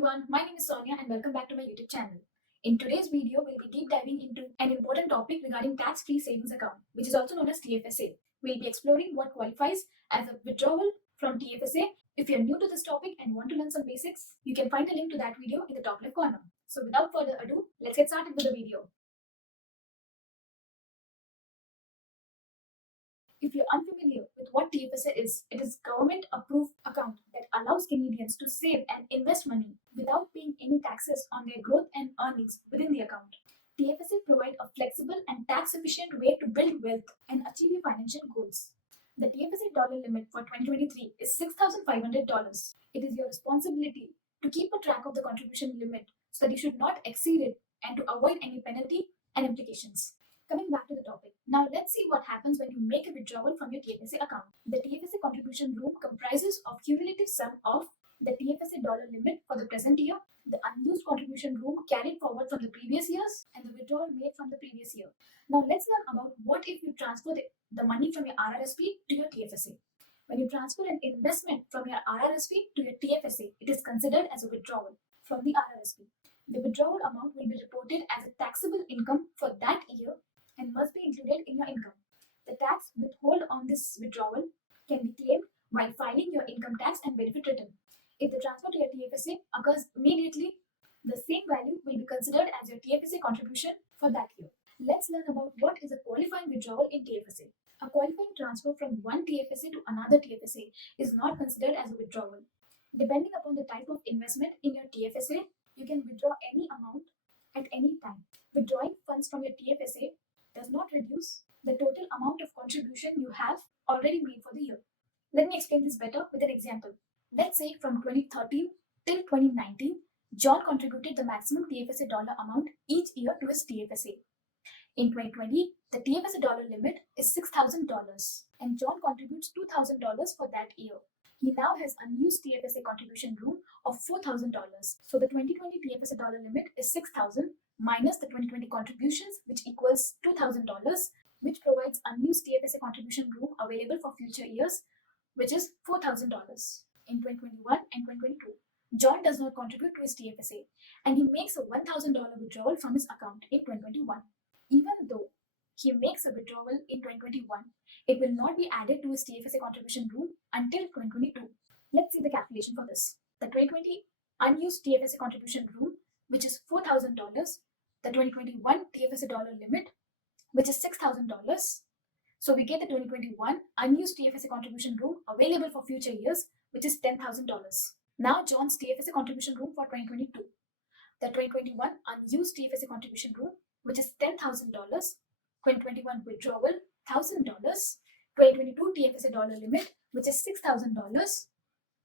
everyone, my name is Sonia and welcome back to my YouTube channel. In today's video, we'll be deep diving into an important topic regarding tax-free savings account, which is also known as TFSA. We'll be exploring what qualifies as a withdrawal from TFSA. If you're new to this topic and want to learn some basics, you can find a link to that video in the top left corner. So without further ado, let's get started with the video. If you're unfamiliar with what TFSA is, it is government-approved account that allows Canadians to save and invest money without paying any taxes on their growth and earnings within the account. TFSA provides a flexible and tax-efficient way to build wealth and achieve your financial goals. The TFSA dollar limit for 2023 is $6,500. It is your responsibility to keep a track of the contribution limit so that you should not exceed it and to avoid any penalty and implications. Coming back to the topic. Now let's see what happens when you make a withdrawal from your TFSA account. The TFSA contribution rule comprises of cumulative sum of the TFSA dollar limit for the present year, the unused contribution rule carried forward from the previous years, and the withdrawal made from the previous year. Now let's learn about what if you transfer the money from your RRSP to your TFSA. When you transfer an investment from your RRSP to your TFSA, it is considered as a withdrawal from the RRSP. The withdrawal amount will be reported as a taxable income for that year and must be included in your income. The tax withheld on this withdrawal can be claimed while filing your income tax and benefit return. If the transfer to your TFSA occurs immediately, the same value will be considered as your TFSA contribution for that year. Let's learn about what is a qualifying withdrawal in TFSA. A qualifying transfer from one TFSA to another TFSA is not considered as a withdrawal. Depending upon the type of investment in your TFSA, you can withdraw any amount at any time. Withdrawing funds from your TFSA does not reduce the total amount of contribution you have already made for the year. Let me explain this better with an example. Let's say from 2013 till 2019, John contributed the maximum TFSA dollar amount each year to his TFSA. In 2020, the TFSA dollar limit is $6,000 and John contributes $2,000 for that year. He now has unused TFSA contribution room of $4,000. So the 2020 TFSA dollar limit is $6,000 minus the 2020 contributions, which equals $2,000, which provides unused TFSA contribution room available for future years, which is $4,000 in 2021 and 2022. John does not contribute to his TFSA and he makes a $1,000 withdrawal from his account in 2021. Even though he makes a withdrawal in 2021, it will not be added to his TFSA contribution room until 2022. Let's see the calculation for this. The 2020 unused TFSA contribution room, which is $4,000, the 2021 TFSA dollar limit, which is $6,000. So we get the 2021 unused TFSA contribution room available for future years, which is $10,000. Now John's TFSA contribution room for 2022. The 2021 unused TFSA contribution room, which is $10,000, 2021 withdrawal, $1,000, 2022 TFSA dollar limit, which is $6,000.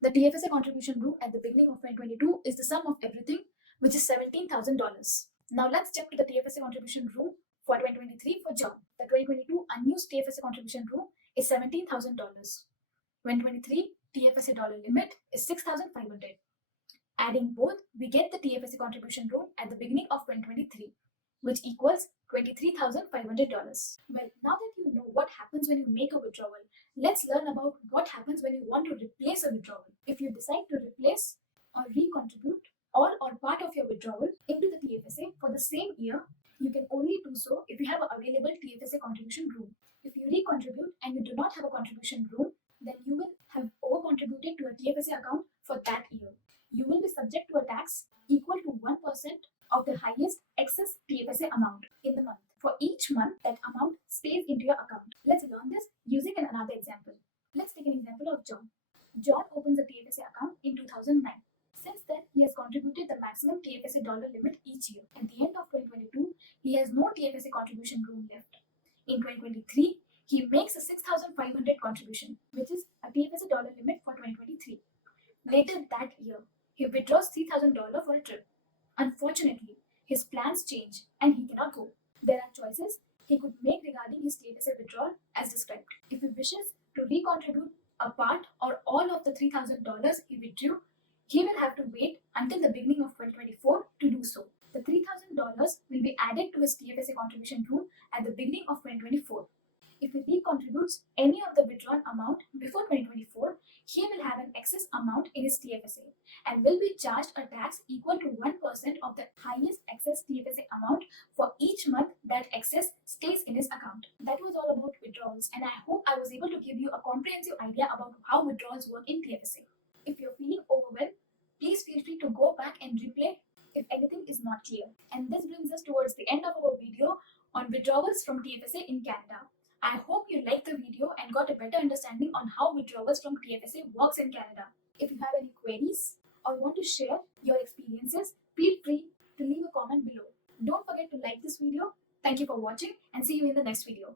The TFSA contribution room at the beginning of 2022 is the sum of everything, which is $17,000. Now let's jump to the TFSA contribution room for 2023 for John. The 2022 unused TFSA contribution room is $17,000. 2023 TFSA dollar limit is $6,500. Adding both, we get the TFSA contribution room at the beginning of 2023, which equals $23,500. Well, now that you know what happens when you make a withdrawal, let's learn about what happens when you want to replace a withdrawal. If you decide to replace or recontribute all or part of your withdrawal into the TFSA for the same year, you can only do so if you have an available TFSA contribution room. If you recontribute and you do not have a contribution room, then you will have over-contributed to a TFSA account for that year. You will be subject to a tax equal to 1% of the highest excess TFSA amount in the month. For each month, that amount stays into your account. Let's learn this using another example. Let's take an example of John. John opens a TFSA account in 2009. Since then, he has contributed the maximum TFSA dollar limit each year. At the end of 2022, he has no TFSA contribution room left. In 2023, he makes a $6,500 contribution, which is a TFSA dollar limit for 2023. Later that year, he withdraws $3,000 for a trip. Unfortunately, his plans change and he cannot go. There are choices he could make regarding his TFSA withdrawal as described. If he wishes to recontribute a part or all of the $3,000 he withdrew, he will have to wait until the beginning of 2024 to do so. The $3,000 will be added to his TFSA contribution room at the beginning of 2024. If he recontributes any of the withdrawn amount before 2024, he will have an excess amount in his TFSA, and will be charged a tax equal to 1% of the highest excess TFSA amount for each month that excess stays in his account. That was all about withdrawals, and I hope I was able to give you a comprehensive idea about how withdrawals work in TFSA. If you're feeling overwhelmed, please feel free to go back and replay if anything is not clear. And this brings us towards the end of our video on withdrawals from TFSA in Canada. I hope you liked the video and got a better understanding on how withdrawals from TFSA works in Canada. If you have any queries or want to share your experiences, feel free to leave a comment below. Don't forget to like this video. Thank you for watching and see you in the next video.